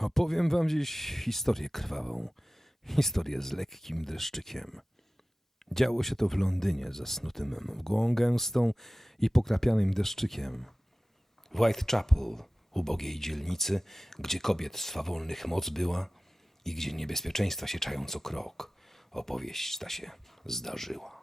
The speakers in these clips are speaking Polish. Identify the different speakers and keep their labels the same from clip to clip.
Speaker 1: Opowiem wam dziś historię krwawą. Historię z lekkim dreszczykiem. Działo się to w Londynie, zasnutym mgłą gęstą i pokrapianym deszczykiem. Whitechapel, ubogiej dzielnicy, gdzie kobiet swawolnych moc była i gdzie niebezpieczeństwa się czają co krok, opowieść ta się zdarzyła.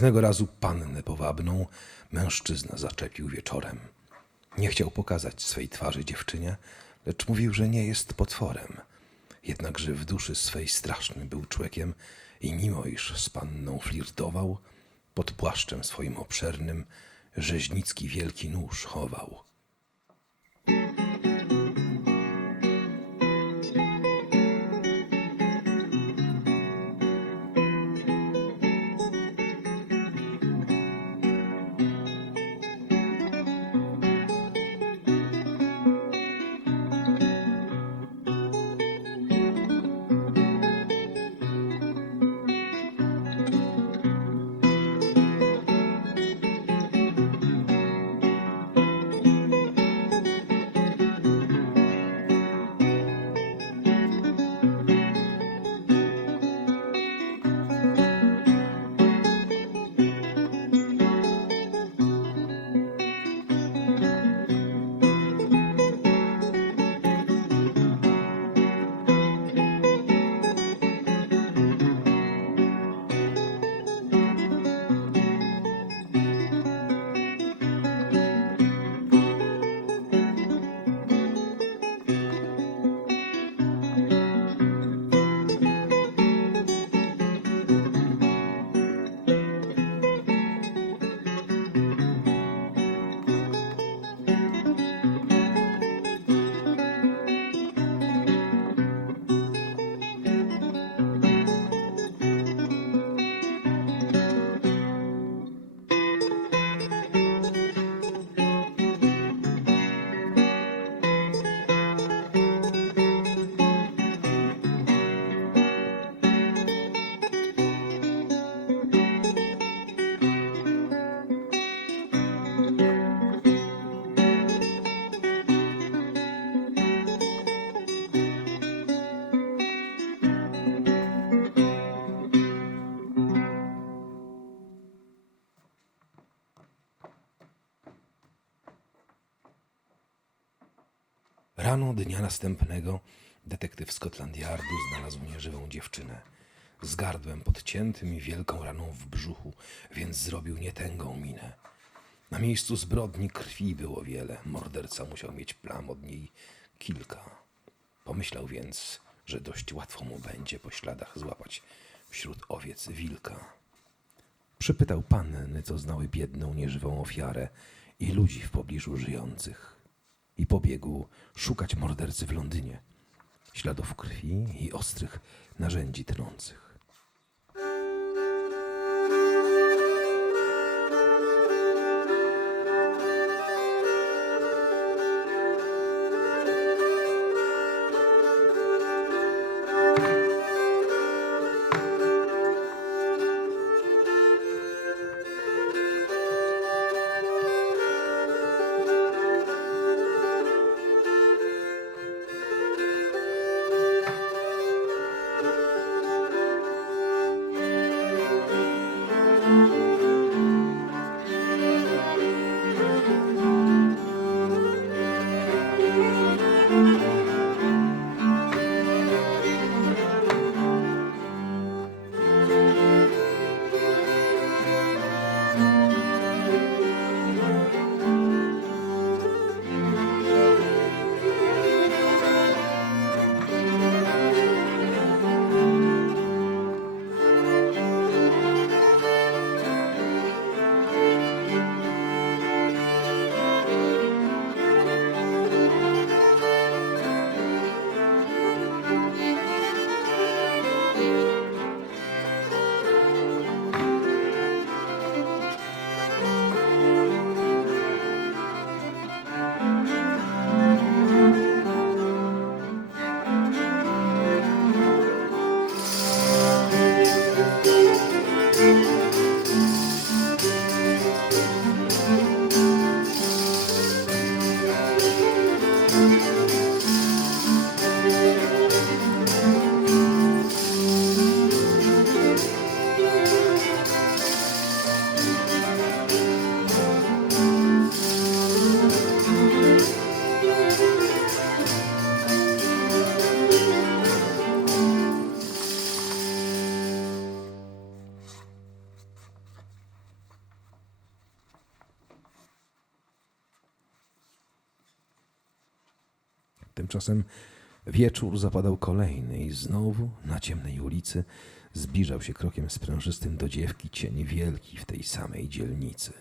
Speaker 1: Pewnego razu pannę powabną mężczyzna zaczepił wieczorem. Nie chciał pokazać swej twarzy dziewczynie, lecz mówił, że nie jest potworem. Jednakże w duszy swej straszny był człowiekiem i mimo iż z panną flirtował, pod płaszczem swoim obszernym rzeźnicki wielki nóż chował. Następnego detektyw Scotland Yardu znalazł nieżywą dziewczynę. Z gardłem podciętym i wielką raną w brzuchu, więc zrobił nietęgą minę. Na miejscu zbrodni krwi było wiele. Morderca musiał mieć plam od niej kilka. Pomyślał więc, że dość łatwo mu będzie po śladach złapać wśród owiec wilka. Przypytał panny, co znały biedną, nieżywą ofiarę i ludzi w pobliżu żyjących. I pobiegł szukać mordercy w Londynie. Śladów krwi i ostrych narzędzi tnących. Tymczasem wieczór zapadał kolejny i znowu na ciemnej ulicy zbliżał się krokiem sprężystym do dziewki cień wielki w tej samej dzielnicy.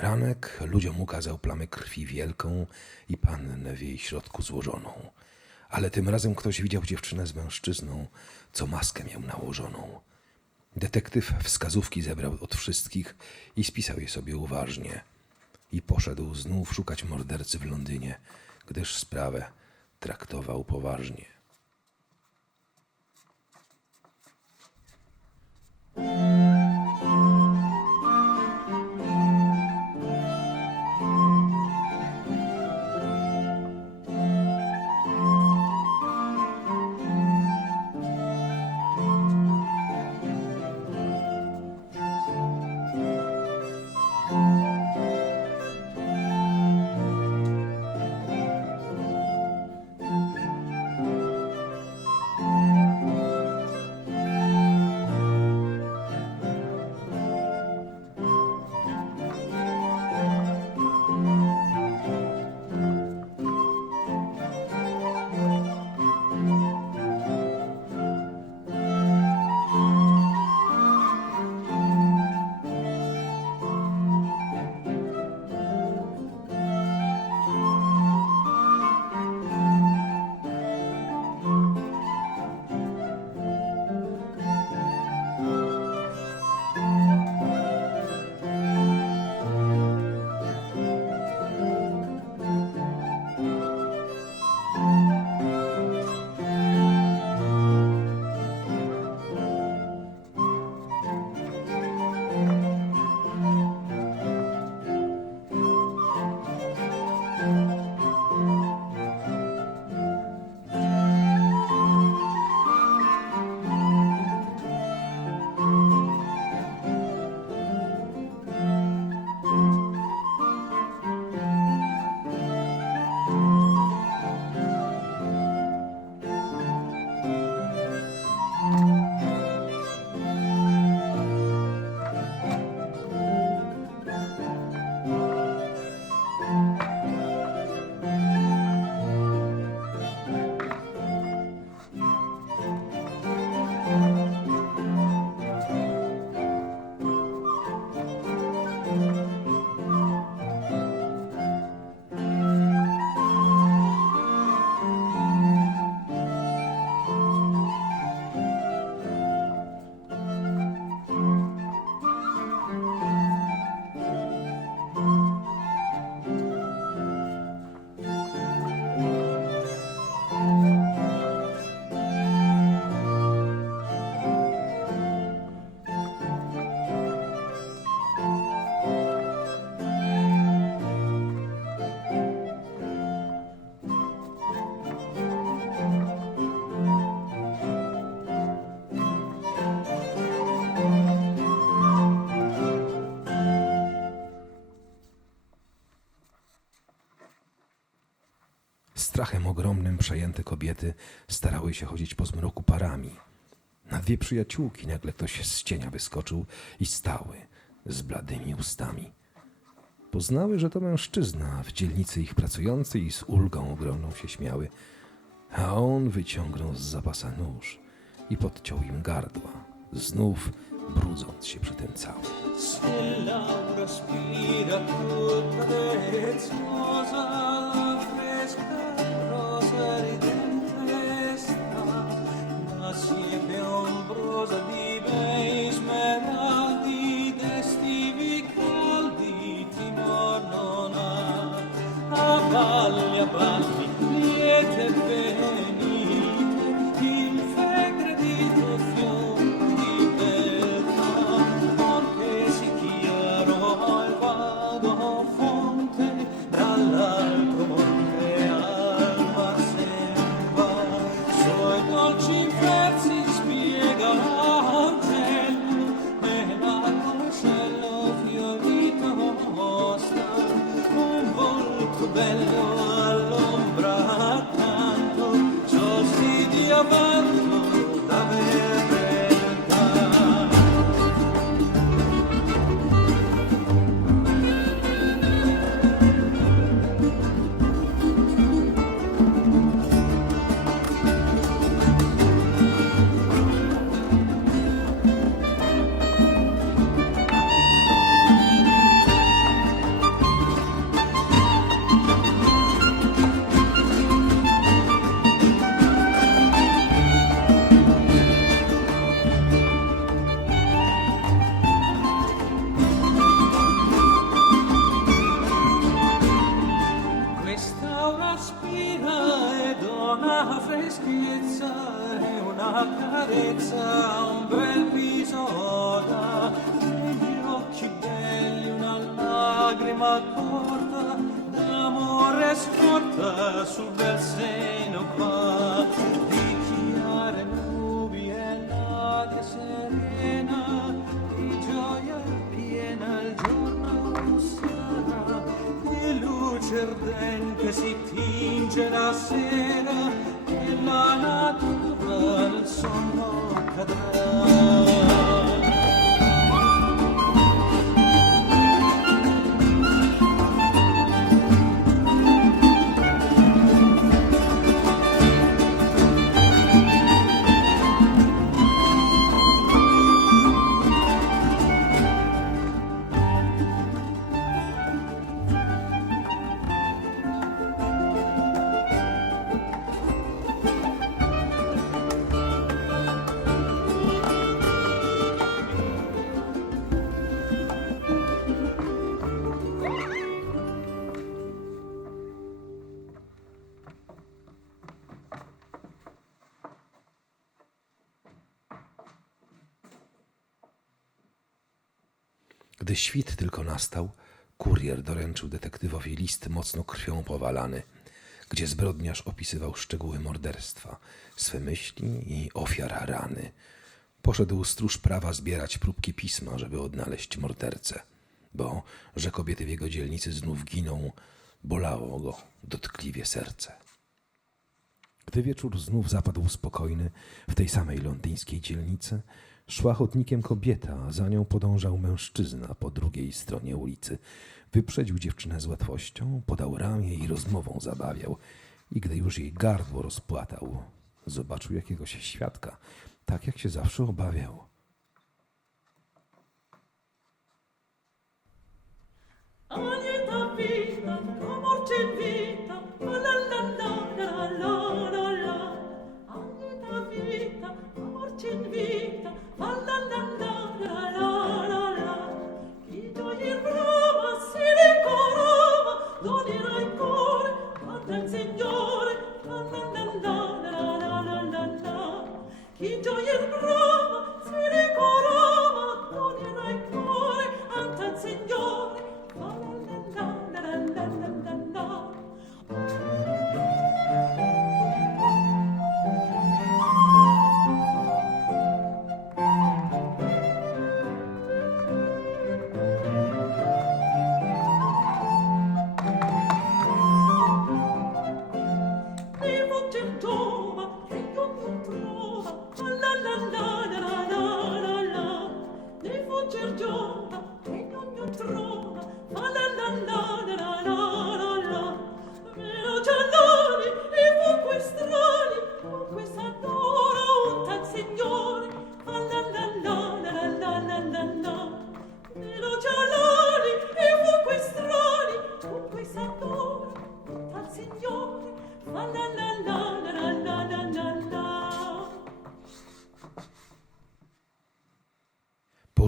Speaker 1: Ranek ludziom ukazał plamę krwi wielką i pannę w jej środku złożoną. Ale tym razem ktoś widział dziewczynę z mężczyzną, co maskę miał nałożoną. Detektyw wskazówki zebrał od wszystkich i spisał je sobie uważnie. I poszedł znów szukać mordercy w Londynie, gdyż sprawę traktował poważnie. Strachem ogromnym przejęte kobiety starały się chodzić po zmroku parami. Na dwie przyjaciółki nagle ktoś z cienia wyskoczył i stały z bladymi ustami. Poznały, że to mężczyzna w dzielnicy ich pracujący i z ulgą ogromną się śmiały, a on wyciągnął z zapasa nóż i podciął im gardła, znów brudząc się przy tym całym.
Speaker 2: of the Questa una spina e dona freschezza e una carezza, un bel viso da negli occhi belli una lagrima corta d'amore sporta sul bel seno qua. Luce ardente si tinge la sera e la natura nel sonno cadrà
Speaker 1: Gdy świt tylko nastał, kurier doręczył detektywowi list mocno krwią powalany, gdzie zbrodniarz opisywał szczegóły morderstwa, swe myśli i ofiar rany. Poszedł stróż prawa zbierać próbki pisma, żeby odnaleźć mordercę, bo, że kobiety w jego dzielnicy znów giną, bolało go dotkliwie serce. Gdy wieczór znów zapadł spokojny w tej samej londyńskiej dzielnicy, szła chodnikiem kobieta, za nią podążał mężczyzna po drugiej stronie ulicy. Wyprzedził dziewczynę z łatwością, podał ramię i rozmową zabawiał. I gdy już jej gardło rozpłatał, zobaczył jakiegoś świadka, tak jak się zawsze obawiał.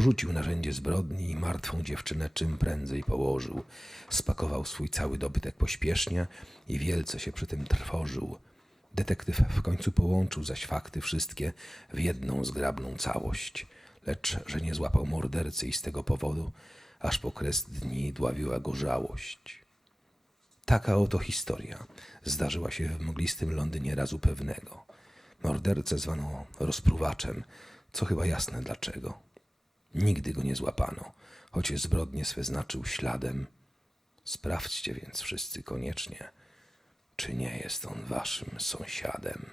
Speaker 1: Porzucił narzędzie zbrodni i martwą dziewczynę czym prędzej położył. Spakował swój cały dobytek pośpiesznie i wielce się przy tym trwożył. Detektyw w końcu połączył zaś fakty wszystkie w jedną zgrabną całość, lecz że nie złapał mordercy i z tego powodu aż po kres dni dławiła go żałość. Taka oto historia zdarzyła się w mglistym Londynie razu pewnego. Mordercę zwano rozpruwaczem, co chyba jasne dlaczego. Nigdy go nie złapano, choć zbrodnie swe znaczył śladem. Sprawdźcie więc wszyscy koniecznie, czy nie jest on waszym sąsiadem.